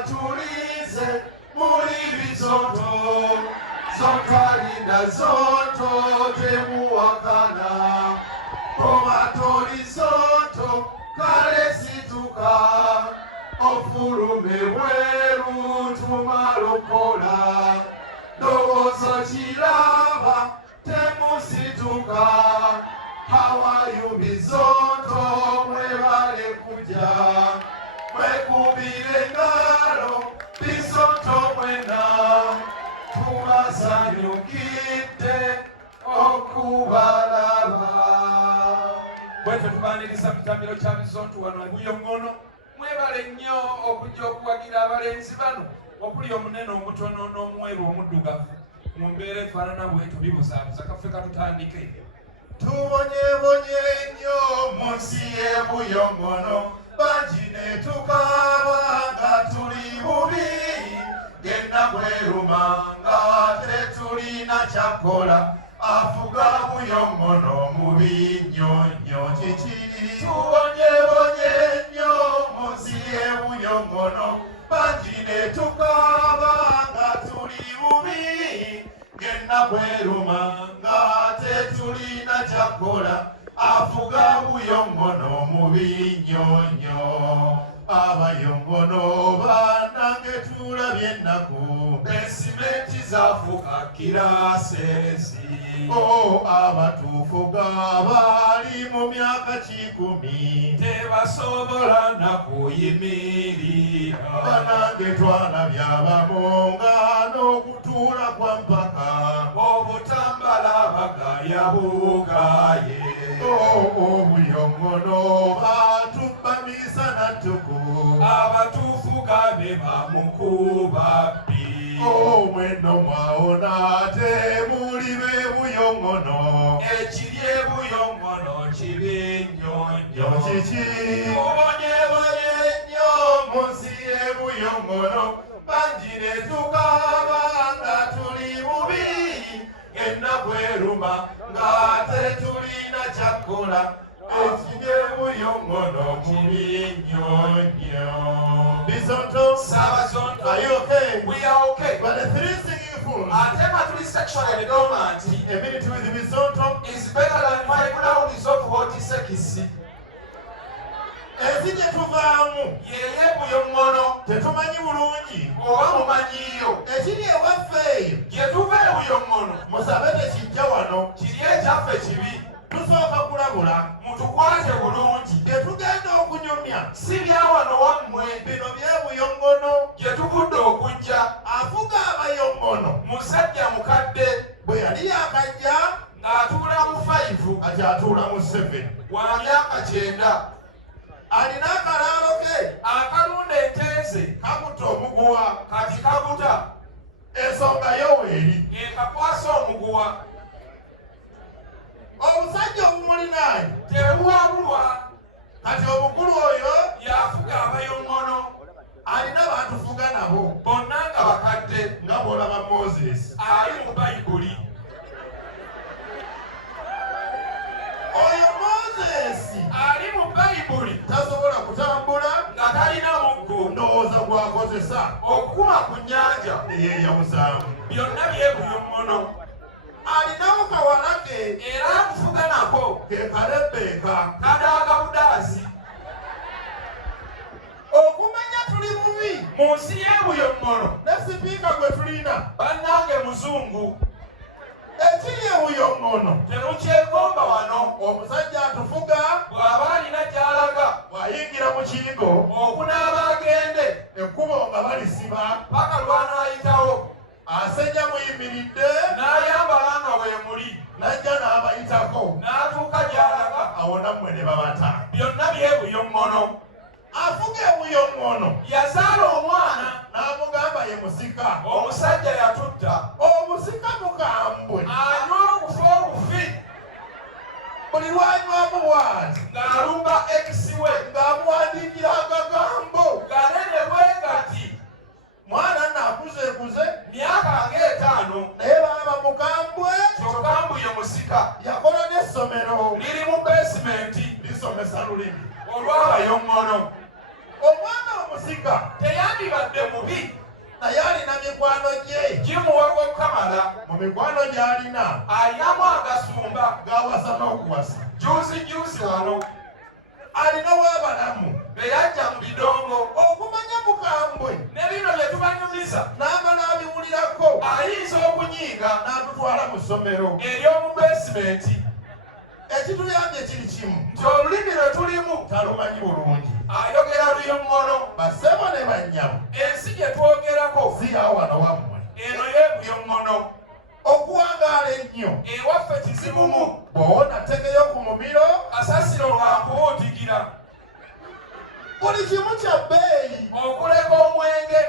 batulize muri bizoto zontalinda zonto temuwakana komatoli zonto kale situka ofulume bweru tumalokola dowozo chilaba temusituka hawayumbi zonto mwebale kuja mwekubile ngalo bizoto mwena tubasanyukite okubalaba bwetyo tubaniriza mutambiro kya bizonto wano ebuyongono mwebale nnyo okujja okuwagira abalenzi bano okuli omunene omutono n'omweru omuddugavu mu mbeera efaanana bwetyo bibuzaabuza kaffe katutandike tubonyebonye nnyo mu nsi y'ebuyongono bangi ne tukaaba nga tuli bubi genna bweruma nga tetulina kyakola afuga buyongono mubi nnyonnyo kikiri tubonyebonye nnyo mu nsi y'ebuyongono bangi ne tukaaba nga tuli bubi genna bweruma nga tetulina kyakola afuga buyongono mubi nnyonnyo abayongono banange tulabye ennaku esimenti zafuka kirasesi abatuufuga bali mu myaka 10 tebasobola nakuyimirira banange twalabye abamonga n'okutuula kwa mpaka obutambala bagaya bugaye obuyongono batubamisa natuku abatuufuga be bamukuba bbiri omweno mwawona temuli be buyongono ekiri ebuyongono kibi nnyonnyo kiki tubonyebonye nnyo mu nsi y'ebuyongono bangi ne tukaaba nga tuli bubi ennaku eruma nga tetulina kyakola ekiri ebuyongono mubi nnyonnyo bizonto Sabazonto are you okay? We are okay. But the three singing fools atema tuli sexually dormant a minute with the bizonto is better than 5 rounds of hortisekisi ezije tuvaamu yeye buyongono tetumanyi bulungi oba mumanyiyo ekiri ewaffe gye tuva ebuyongono musabe tekijja wano kiri ekyaffe kibi tusooka kulabula mutukwate bulungi gye tugenda okunyumya si bya wano wammwe bino byebuyongono gye tuvudde okujja afuga abayongono musajja mukadde bwe yali yakajja ng'atuula mu 5 ati atuula mu 7 wa myaka 9 alina akalaalo ke akalunda enteeze kakuta omuguwa kati kakuta ensonga yoweeri ekakwasa omuguwa omusajja omumulinaanyi tebuwabulwa kati omukulu oyo yafuga abayongono alina batufuga nabo bonna nga bakadde nga bw'olaba Moses ali mu bayibuli oyo Moses ali mu bayibuli tasobola kutambula nga talina muggo ndowooza gwakozesa okukuma ku nnyanja eyeeyawuzaamu byonna byebuyongono alinawo kawalake era akufuga nako ke kalebbeeka kadaaga budaasi okumanya tuli bubi mu nsi y'ebuyongono ne sipiika gwe tulina bannange muzungu ekiri ebuyongono temukyegomba wano omusajja atufuga bw'aba alina gy'alaga bw'ayingira mu kiyigo okunaaba agende ekkubo nga balisiba paka lwanaayitawo asenya muyimiridde n'ayambala nga weemuli n'ajja n'abayitako n'atuuka gy'alaga awo nammwe ne babata byonna byebuyongono afuga ebuyongono yazaala omwana n'amugamba ye musika omusajja yatutta omusika mukambwe anywa okufa obufi buli lwanywamu bwati ng'alumba ekisiwe ng'amuwandiikira akagambo ganene bwe gati mwana naakuzeekuze myaka ng'etaano naye baaba mukambwe kyokka mbuye musika yakola n'essomero liri mu besimenti lisomesa lulimi olw'abayongono omwana omusika teyandi gwandibadde mubi naye alina mikwano gye gimuwaga okukamala. Mu mikwano gy'alina alinamu agasumba gawasa n'okuwasa juuzi wano, alinawo abalamu beyajja mu bidongo okumanya bukambwe ne bino bye tubanyumiza n'aba n'abiwulirako ayinza okunyiiga n'atutwala mu ssomero ery'omu besimenti. Ekituyambye kiri kimu nti olulimi lwe tulimu talumanyi bulungi, ayogera luyommono. Basebo ne bannyabo ensi gye twogerako zirya wano wammwe eno y'ebuyommono. Okuwangaala ennyo ewaffe kizibumu, bw'owona tegeyo ku mumiro kasasiro lwakuwutigira. Buli kimu kya bbeeyi, okuleka omwenge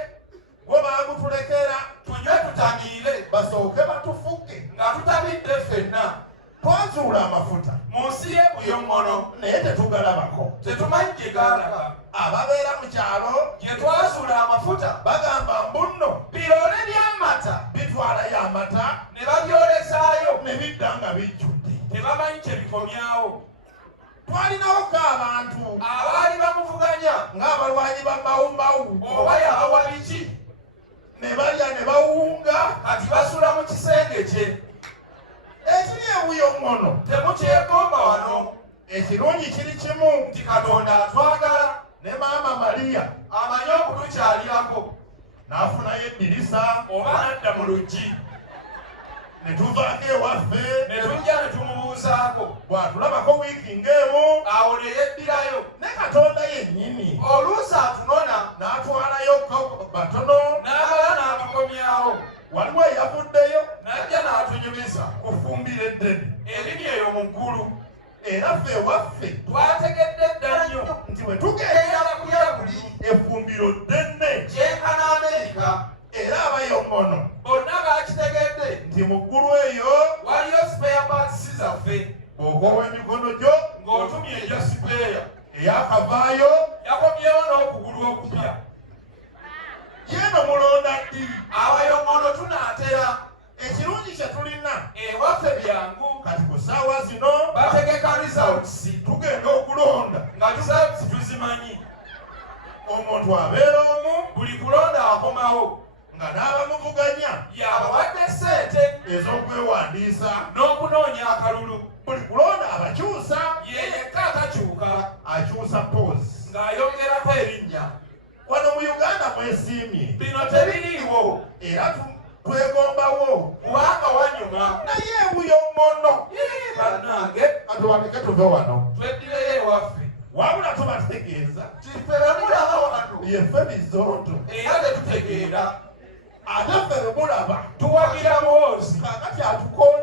gwe baagutulekera tunywe tutamiire basooke batufuke nga tutabidde ffenna. Twazuula amafuta mu nsi y'ebuyommono naye tetugalabako, tetumanyi gye gaalaba. Ababeera mu kyalo gye twazuula amafuta bagamba mbunno birole by'amata bitwalayo amata ne babyolesaayo ne bidda nga bijjudde, tebamanyi kye bikomyawo. Twalinawoko abantu abaali bamuvuganya ng'abalwanyi ba mawumawu oba yabawa biki, ne balya ne bawunga kati basula mu kisenge kye. Ekiri ebuyommono temukyegomba wano. Ekirungi kiri kimu nti Katonda atwagala, ne maama Mariya amanyi okutukyalirako n'afunayo eddirisa oba n'adda mu luggi ne tuvaako ewaffe ne tujja ne tumubuuzaako. Bw'atulabako wiiki ng'emu awo ne yeddirayo. Ne Katonda yennyini oluusi atunona n'atwalayo batono n'abala n'atukomyawo. Waliwo eyavuddeyo n'ajja n'atunyumiza kufumbira eddene eriri eyo mu ggulu. Era ffe ewaffe twategedde dda nnyo nti bwe tugenda kulya buli effumbiro ddene kyenkana Amerika. Era abayommono bonna baakitegedde nti mu ggulu eyo waliyo spare parts zaffe. Bw'okowa emikono gyo ng'otumya egyo sipeeya eyakavaayo yakomyewo n'okugulu okupya. Yeeno mulonda ddi? Abayommono tunaatera. Ekirungi kye tulina ewaffe byangu kati ku ssaawa zino bategeka results tugenda okulonda nga results tuzimanyi. Omuntu abeera omu buli kulonda akomawo nga n'abamuvuganya yabawadde ssente ez'okwewandiisa n'okunoonya akalulu. Buli kulonda abakyusa, ye yekka atakyuka akyusa poozi ng'ayongerako erinnya. Wano mu Uganda mwesiimye bino tebiriiwo era twegombawo kubanga wanyuma naye ebuyommono. Bannange katuwanike tuve wano tweddireyo ewaffe, wabula tubategeeza kiffe bemulaba wano yeffe bizooto era tetutegeera ate ffe bemulaba tuwagira muwozi kakati atukola